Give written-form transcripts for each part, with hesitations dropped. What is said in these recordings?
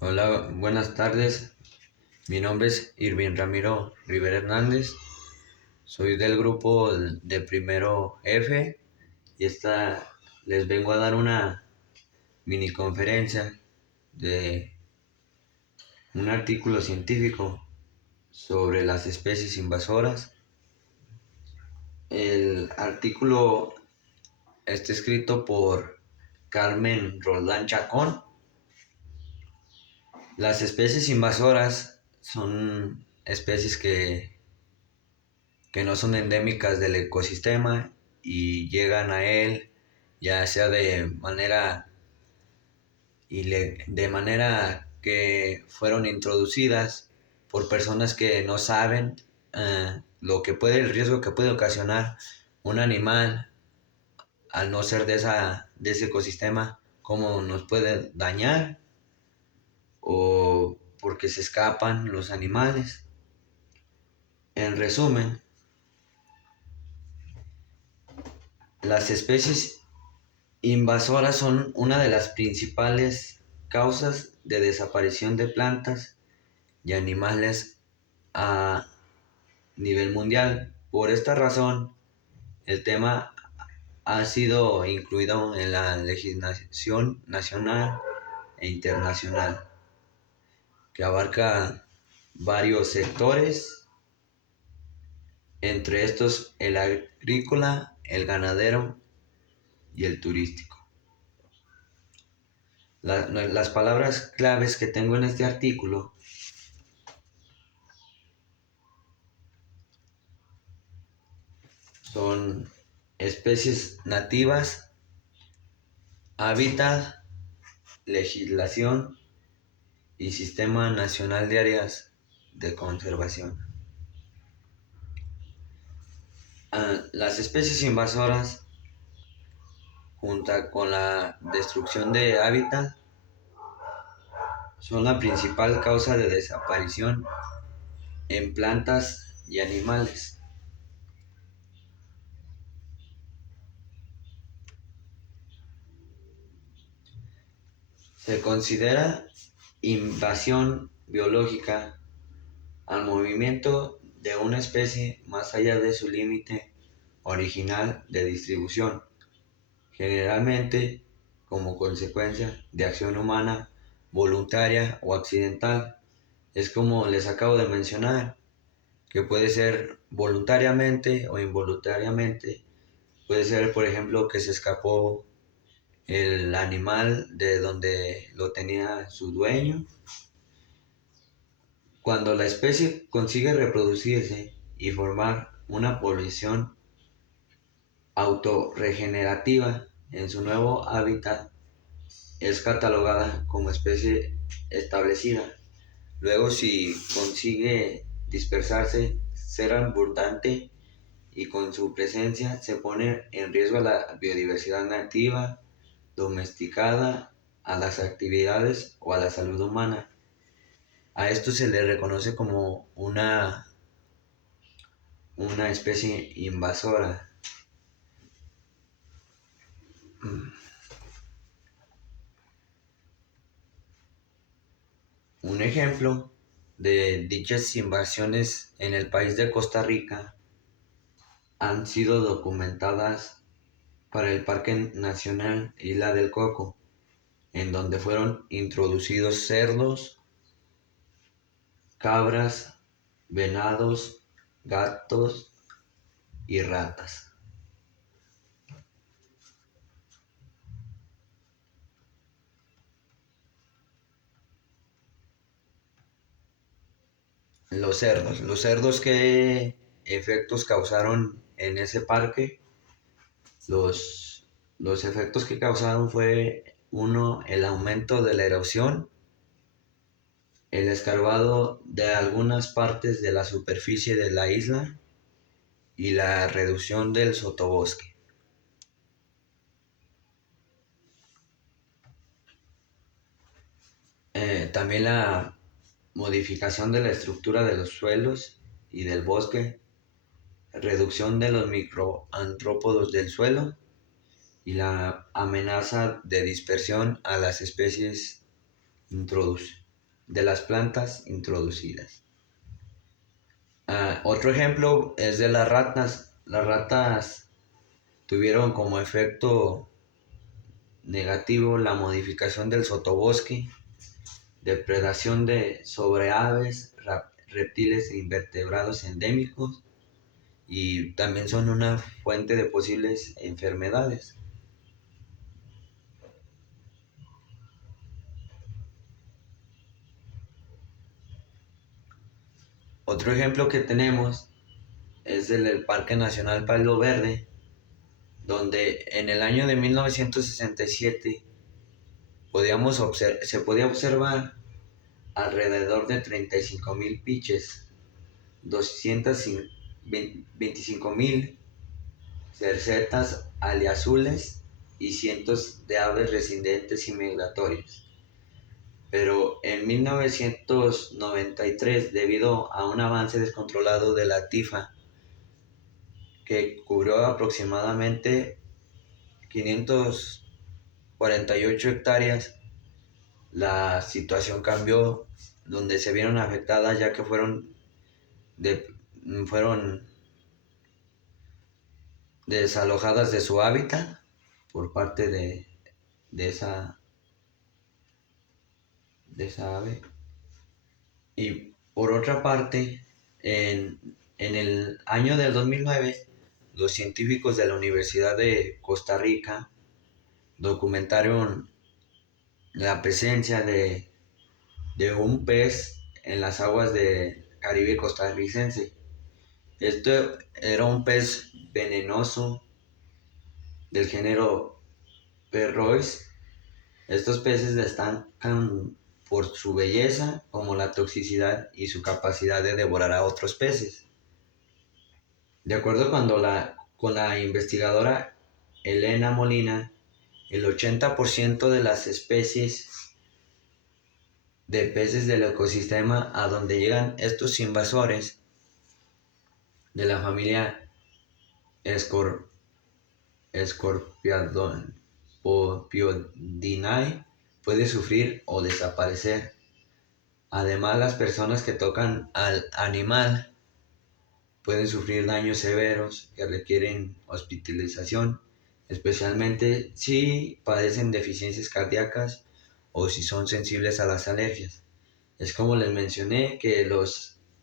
Hola, buenas tardes. Mi nombre es Irvin Ramiro Rivera Hernández. Soy del grupo de primero F y les vengo a dar una mini conferencia de un artículo científico sobre las especies invasoras. El artículo está escrito por Carmen Roldán Chacón. Las especies invasoras son especies que no son endémicas del ecosistema y llegan a él ya sea de manera que fueron introducidas por personas que no saben el riesgo que puede ocasionar un animal al no ser de ese ecosistema, cómo nos puede dañar o porque se escapan los animales. En resumen, las especies invasoras son una de las principales causas de desaparición de plantas y animales a nivel mundial. Por esta razón, el tema ha sido incluido en la legislación nacional e internacional, que abarca varios sectores, entre estos el agrícola, el ganadero y el turístico. Las palabras claves que tengo en este artículo son especies nativas, hábitat, legislación y Sistema Nacional de Áreas de Conservación. Las especies invasoras, junto con la destrucción de hábitat, son la principal causa de desaparición en plantas y animales. Se considera invasión biológica al movimiento de una especie más allá de su límite original de distribución, generalmente como consecuencia de acción humana voluntaria o accidental. Es como les acabo de mencionar, que puede ser voluntariamente o involuntariamente. Puede ser, por ejemplo, que se escapó el animal de donde lo tenía su dueño. Cuando la especie consigue reproducirse y formar una población autorregenerativa en su nuevo hábitat, es catalogada como especie establecida. Luego, si consigue dispersarse, ser abundante y con su presencia se pone en riesgo a la biodiversidad nativa, domesticada, a las actividades o a la salud humana. A esto se le reconoce como una especie invasora. Un ejemplo de dichas invasiones en el país de Costa Rica han sido documentadas para el Parque Nacional Isla del Coco, en donde fueron introducidos cerdos, cabras, venados, gatos y ratas. Los cerdos, ¿qué efectos causaron en ese parque? Los efectos que causaron fue, uno, el aumento de la erosión, el escarbado de algunas partes de la superficie de la isla y la reducción del sotobosque. También la modificación de la estructura de los suelos y del bosque, reducción de los microantrópodos del suelo y la amenaza de dispersión a las especies de las plantas introducidas. Otro ejemplo es de las ratas. Las ratas tuvieron como efecto negativo la modificación del sotobosque, depredación sobre aves, reptiles e invertebrados endémicos, y también son una fuente de posibles enfermedades. Otro ejemplo que tenemos es el Parque Nacional Palo Verde, donde en el año de 1967 se podía observar alrededor de 35,000 piches, 225,000 cercetas aliazules y cientos de aves residentes y migratorias. Pero en 1993, debido a un avance descontrolado de la tifa, que cubrió aproximadamente 548 hectáreas, la situación cambió, donde se vieron afectadas ya que fueron desalojadas de su hábitat por parte de esa ave. Y por otra parte, en el año del 2009, los científicos de la Universidad de Costa Rica documentaron la presencia de un pez en las aguas del Caribe costarricense. Esto era un pez venenoso del género Perrois. Estos peces destacan por su belleza, como la toxicidad y su capacidad de devorar a otros peces. De acuerdo con la investigadora Elena Molina, el 80% de las especies de peces del ecosistema a donde llegan estos invasores de la familia Scorpiodinae puede sufrir o desaparecer. Además, las personas que tocan al animal pueden sufrir daños severos que requieren hospitalización, especialmente si padecen deficiencias cardíacas o si son sensibles a las alergias. Es como les mencioné que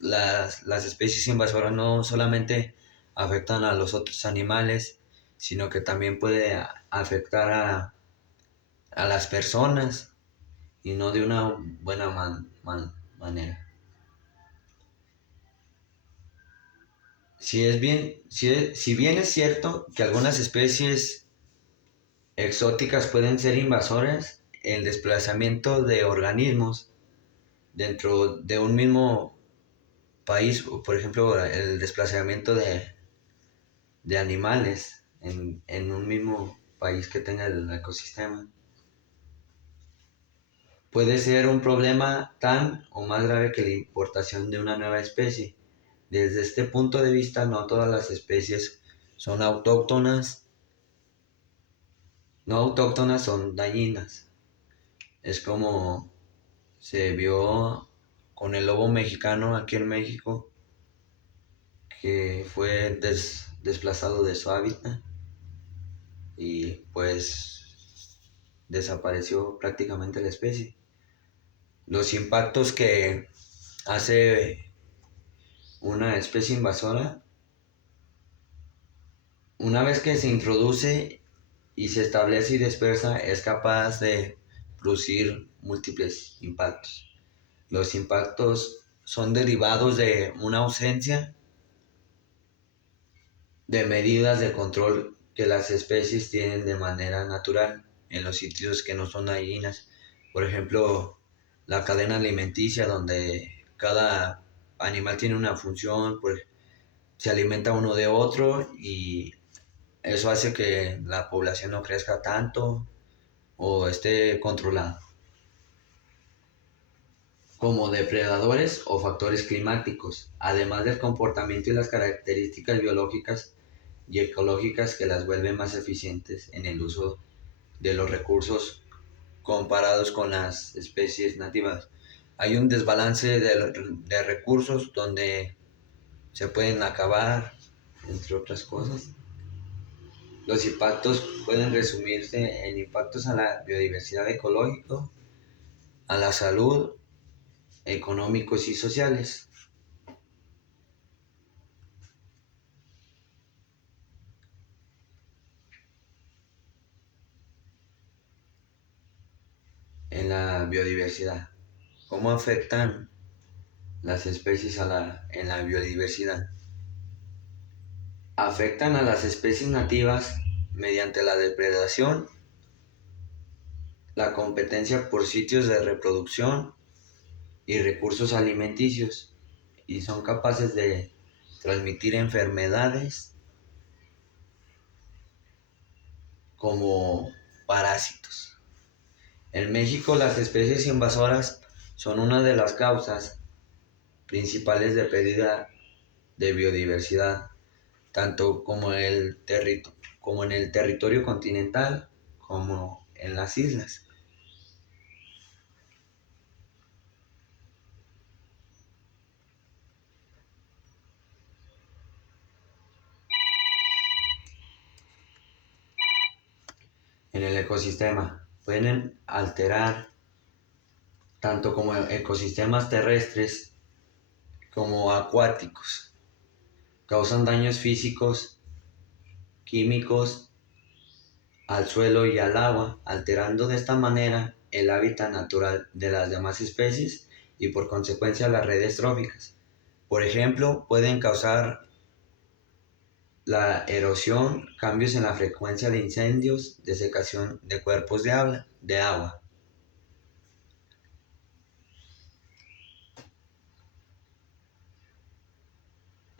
las especies invasoras no solamente afectan a los otros animales, sino que también puede afectar a las personas, y no de una buena manera. Si bien es cierto que algunas especies exóticas pueden ser invasoras, el desplazamiento de organismos dentro de un mismo país, por ejemplo, el desplazamiento de animales en un mismo país que tenga el ecosistema, puede ser un problema tan o más grave que la importación de una nueva especie. Desde este punto de vista, no todas las especies son autóctonas, no autóctonas son dañinas. Es como se vio con el lobo mexicano aquí en México, que fue desplazado de su hábitat y pues desapareció prácticamente la especie. Los impactos que hace una especie invasora, una vez que se introduce y se establece y dispersa, es capaz de producir múltiples impactos. Los impactos son derivados de una ausencia de medidas de control que las especies tienen de manera natural en los sitios que no son dañinas. Por ejemplo, la cadena alimenticia, donde cada animal tiene una función, pues se alimenta uno de otro, y eso hace que la población no crezca tanto o esté controlada. Como depredadores o factores climáticos, además del comportamiento y las características biológicas y ecológicas que las vuelven más eficientes en el uso de los recursos comparados con las especies nativas. hay un desbalance de recursos donde se pueden acabar, entre otras cosas. Los impactos pueden resumirse en impactos a la biodiversidad ecológica, a la salud, económicos y sociales. En la biodiversidad. ¿Cómo afectan las especies en la biodiversidad? Afectan a las especies nativas mediante la depredación, la competencia por sitios de reproducción y recursos alimenticios, y son capaces de transmitir enfermedades como parásitos. En México, las especies invasoras son una de las causas principales de pérdida de biodiversidad, tanto como como en el territorio continental como en las islas. En el ecosistema pueden alterar tanto como ecosistemas terrestres como acuáticos. Causan daños físicos, químicos al suelo y al agua, alterando de esta manera el hábitat natural de las demás especies y por consecuencia las redes tróficas. Por ejemplo, pueden causar la erosión, cambios en la frecuencia de incendios, desecación de cuerpos de agua.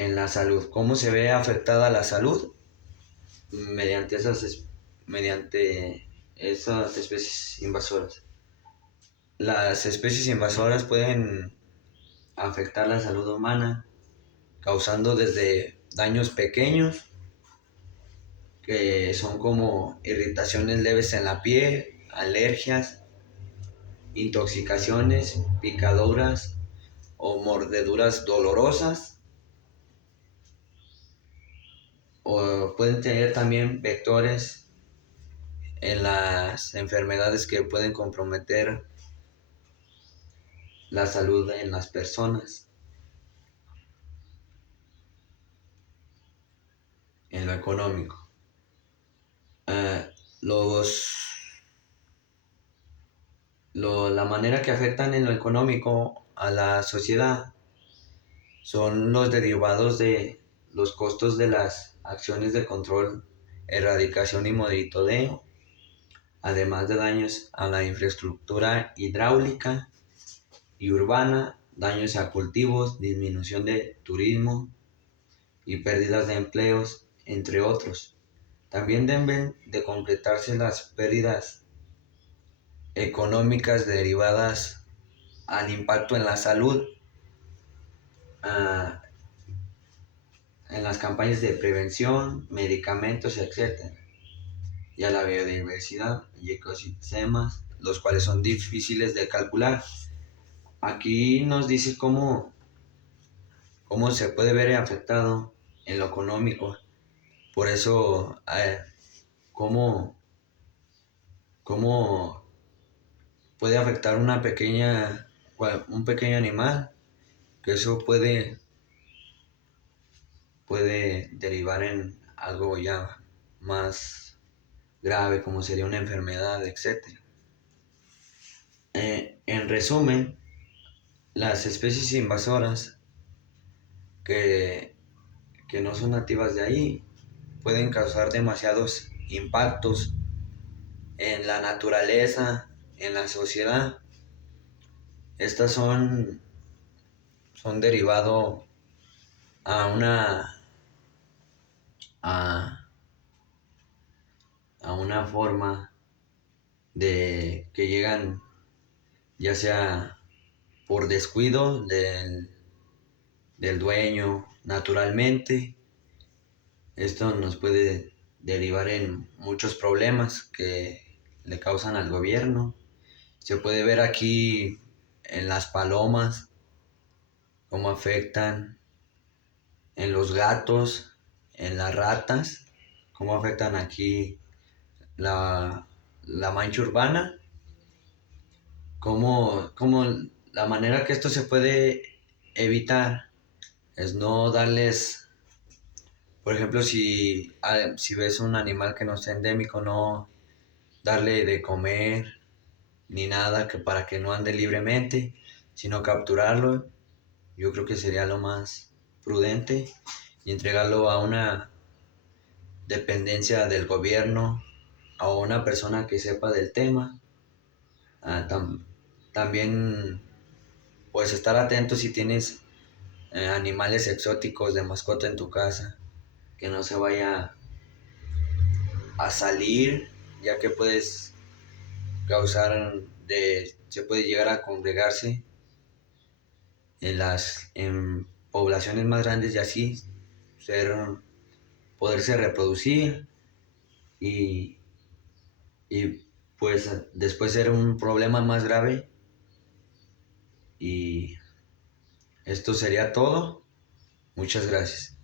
En la salud, ¿cómo se ve afectada la salud? Mediante esas especies invasoras. Las especies invasoras pueden afectar la salud humana, causando desde daños pequeños, que son como irritaciones leves en la piel, alergias, intoxicaciones, picaduras o mordeduras dolorosas, o pueden tener también vectores en las enfermedades que pueden comprometer la salud en las personas. En lo económico, los la manera que afectan en lo económico a la sociedad son los derivados de los costos de las acciones de control, erradicación y monitoreo, además de daños a la infraestructura hidráulica y urbana, daños a cultivos, disminución de turismo y pérdidas de empleos, entre otros. También deben de completarse las pérdidas económicas derivadas al impacto en la salud, ah, en las campañas de prevención, medicamentos, etc. Y a la biodiversidad y ecosistemas, los cuales son difíciles de calcular. Aquí nos dice cómo se puede ver afectado en lo económico. Por eso, cómo puede afectar un pequeño animal, que eso puede derivar en algo ya más grave, como sería una enfermedad, etc. En resumen, las especies invasoras que, que no son nativas de ahí pueden causar demasiados impactos en la naturaleza, en la sociedad. Estas son derivado a a, a una forma de que llegan ya sea por descuido del dueño naturalmente. Esto nos puede derivar en muchos problemas que le causan al gobierno. Se puede ver aquí en las palomas, cómo afectan en los gatos, en las ratas, cómo afectan aquí la mancha urbana, cómo la manera que esto se puede evitar es no darles, por ejemplo, si ves un animal que no está endémico, no darle de comer ni nada que para que no ande libremente, sino capturarlo. Yo creo que sería lo más prudente y entregarlo a una dependencia del gobierno, a una persona que sepa del tema. Ah, también pues estar atento si tienes animales exóticos de mascota en tu casa, que no se vaya a salir, ya que se puede llegar a congregarse en poblaciones más grandes y así ser, poderse reproducir y, y pues después ser un problema más grave. Y esto sería todo. Muchas gracias.